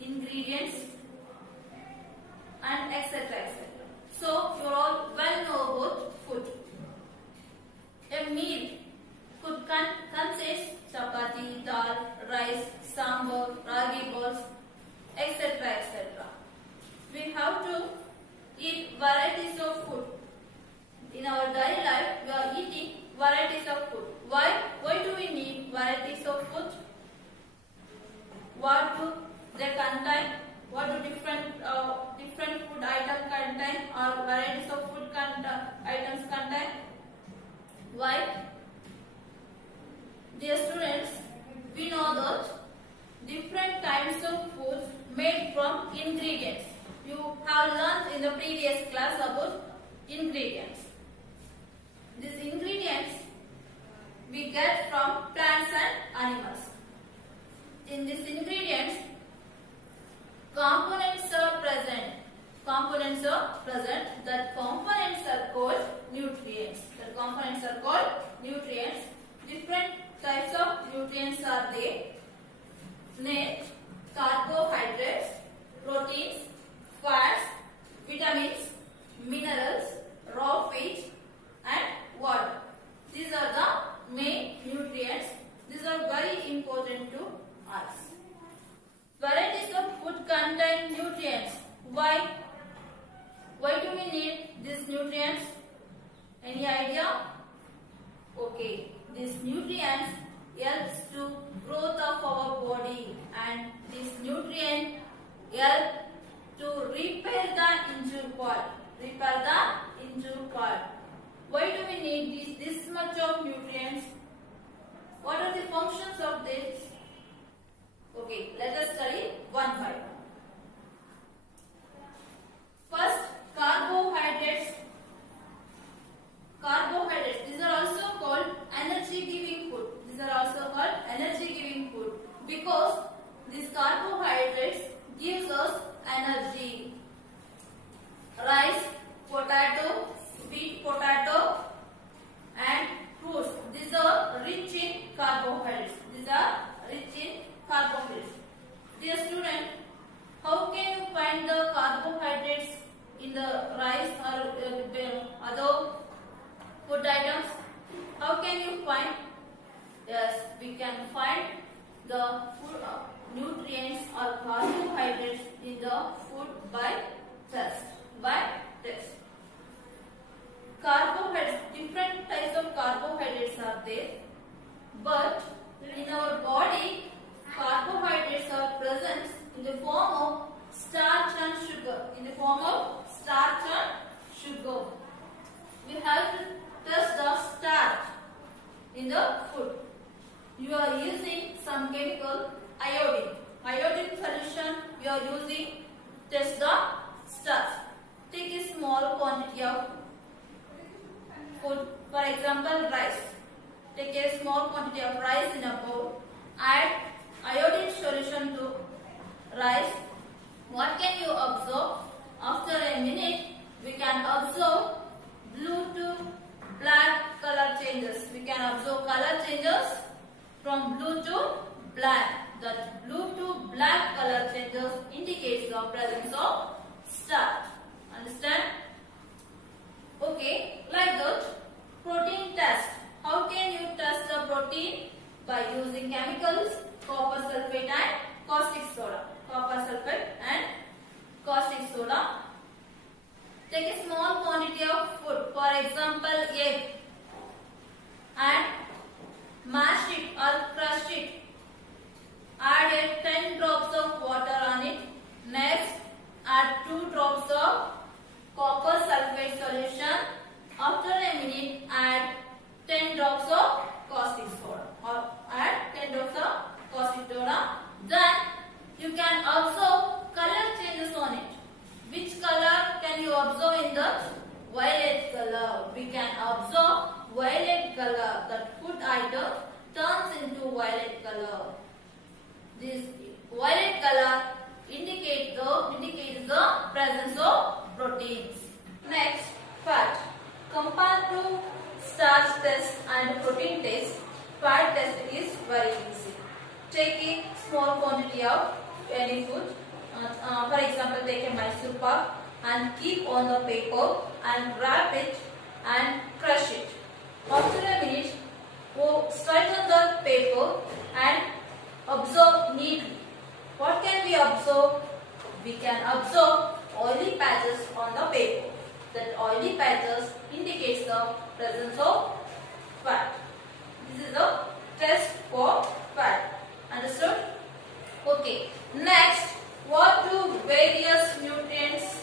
ingredients, and etc. etc. So you all well know about food. A meal could consist chapati, dal, rice, sambar, ragi balls, etc. etc. We have to eat varieties of food. In our daily life, we are eating varieties of food. Why? Why do we need varieties of food? What do they contain? What do different food items contain, or varieties of food items contain? Why? Dear students, we know that different kinds of foods made from ingredients. You have learned in the previous class about ingredients. These ingredients we get from plants and animals. In these ingredients, components are present. That components are called nutrients. Different types of nutrients are there. Named carbohydrates, proteins, fats, vitamins, minerals, raw feed, and water. These are the main nutrients. These are very important to us. Varieties of food contain nutrients. Why? Why do we need these nutrients? Any idea? Okay, these nutrients helps to growth of our body, and this nutrient help to repair the injured part. Why do we need this much of nutrients? What are the functions of this? Okay, let us study one by one. First, carbohydrates. These are also called energy giving food. Because these carbohydrates gives us energy. Rice, potato, sweet potato, and fruits. These are rich in carbohydrates. Dear student, how can you find the carbohydrates in the rice or other food items? How can you find? Yes, we can find the food nutrients or carbohydrates in the food by test. Carbohydrates, different types of carbohydrates are there, but in our body, carbohydrates are present in the form of starch and sugar. We have to test the starch in the food. You are using some chemical, iodine solution. You are using test the starch. Take a small quantity of food, for example rice. Take a small quantity of rice in a bowl. Add iodine solution to rice. What can you observe? After a minute, we can observe blue to black color changes. We can observe color changes from blue to black. That blue to black color changes indicates the presence of starch. Understand? Okay, like that. Protein test. How can you test the protein? By using chemicals, copper sulfate and caustic soda. Take a small quantity of food, for example egg, and mash it or crush it. Add 10 drops of water on it. Next, add 2 drops of copper sulfate solution. After a minute, add 10 drops of caustic soda. Then you can observe color changes on it. Which color can you observe in the violet color? We can observe violet color. That food item turns into violet color. This violet color indicates the presence of proteins. Next, fat. Compared to starch test and protein test, fat test is very easy. Take a small quantity of any food, For example, take a Mysore pak and keep on the paper and wrap it and crush it. After a minute, straighten the paper and observe neatly. What can we observe? We can observe oily patches on the paper. That oily patches indicates the presence of fat. This is the test for fat. Understood? Okay. Next, what do various nutrients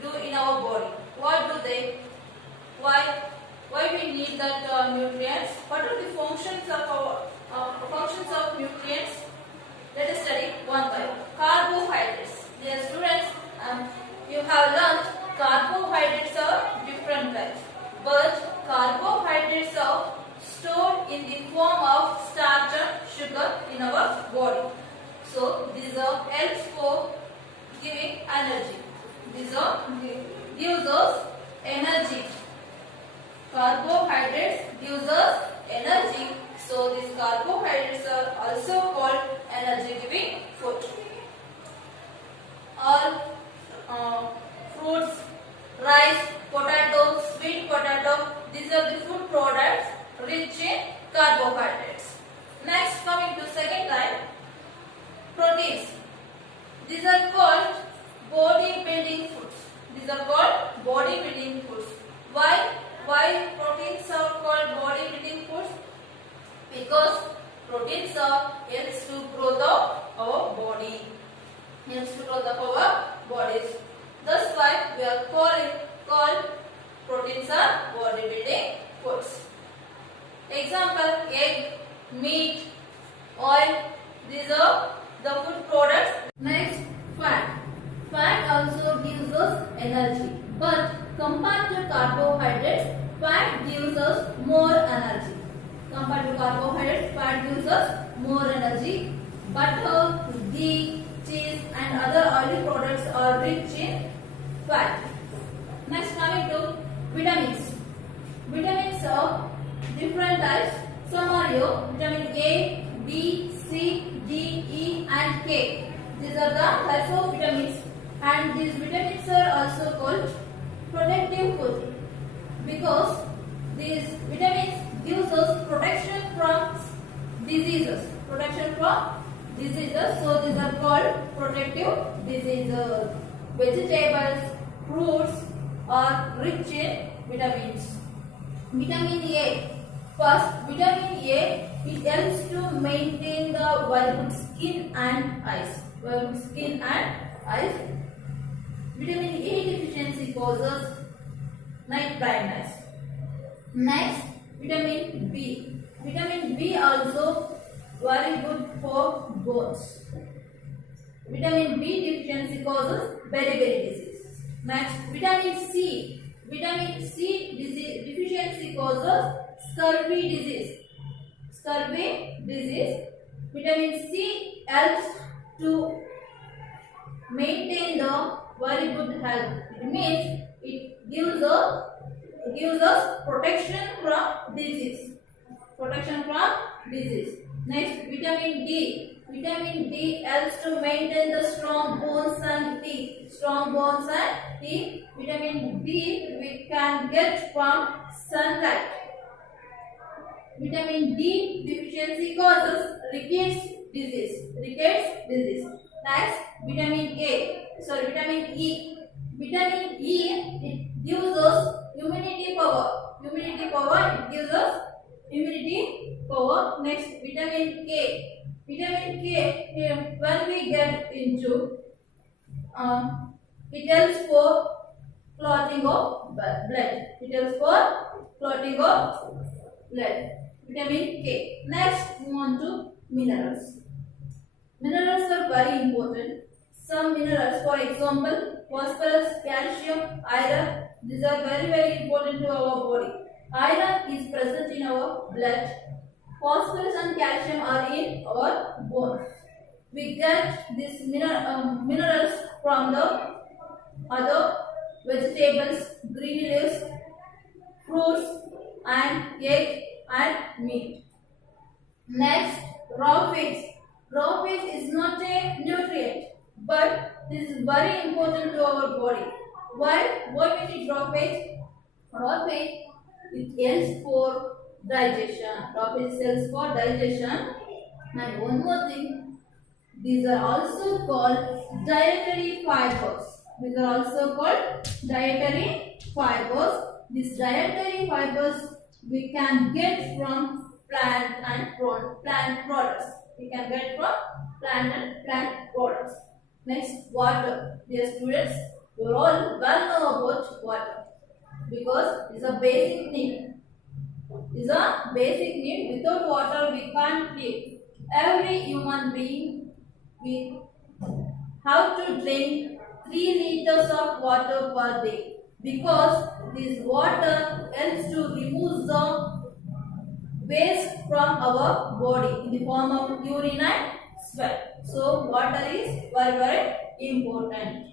do in our body? What do they? Why we need that nutrients? What are the functions of nutrients? Let us study one by one. Carbohydrates. Dear students, you have learnt carbohydrates are different types, but carbohydrates are stored in the form of starch and sugar in our body. So these are helps for giving energy. These are gives us energy. Carbohydrates gives us energy. So these carbohydrates are also called energy giving food. All fruits, rice, potato, sweet potato, these are the food products rich in carbohydrates. Next, coming to second type, proteins. These are called body building foods. These are called body building foods. Why proteins are called body building foods? Because proteins are helps to grow our body. Helps to grow our bodies. That's why we are called proteins are body building foods. Example, egg, meat, oil, these are the food products. Next, fat. Fat also gives us energy, but compared to carbohydrates, fat gives us more energy. Compared to carbohydrates, fat gives us more energy. Butter, ghee, cheese and other oily products are rich in fat. Next, coming to vitamins. Vitamins are different types. Some are your vitamin A, B, C, D, E and K. These are the types of vitamins, and these vitamins are also called protective food because these vitamins gives us protection from diseases. Protection from diseases. So these are called protective diseases. Vegetables, fruits are rich in vitamins. Vitamin A. First, vitamin A, it helps to maintain the very good skin and eyes. Very good skin and eyes. Vitamin A deficiency causes night blindness. Next, vitamin B. Vitamin B also very good for bones. Vitamin B deficiency causes beriberi disease. Next, vitamin C. Vitamin C deficiency causes scurvy disease. Scurvy disease. Vitamin C helps to maintain the very good health. It means it gives us protection from disease. Protection from disease. Next, vitamin D. Vitamin D helps to maintain the strong bones and teeth. Strong bones and teeth. Vitamin D we can get from sunlight. Vitamin D deficiency causes rickets disease. Rickets disease. Next, vitamin E. Vitamin E, it gives us immunity power. Immunity power, it gives us immunity power. Next, vitamin K. Vitamin K, when we get into, it helps for clotting of blood. It helps for clotting of blood. Vitamin K. Next, move on to minerals. Minerals are very important. Some minerals, for example, phosphorus, calcium, iron, these are very important to our body. Iron is present in our blood. Phosphorus and calcium are in our bones. We get these minerals from the other vegetables, green leaves, fruits and egg and meat. Next, raw fish. Raw fish is not a nutrient. but this is very important to our body. Why we need raw page? Raw page it helps for digestion. Raw page helps for digestion. And one more thing, these are also called dietary fibers. These are also called dietary fibers. These dietary fibers we can get from plant products. We can get from plant products. Next, water. Dear students, you all well know about water because it's a basic need. It's a basic need. Without water, we can't live. Every human being we have to drink 3 liters of water per day because this water helps to remove the waste from our body in the form of urine and sweat. So water is very important.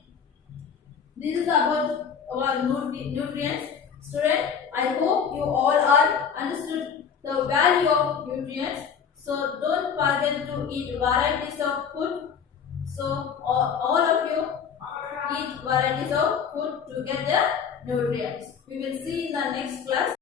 This is about our nutrients. Students, I hope you all are understood the value of nutrients. So don't forget to eat varieties of food. So all of you eat varieties of food to get the nutrients. We will see in the next class.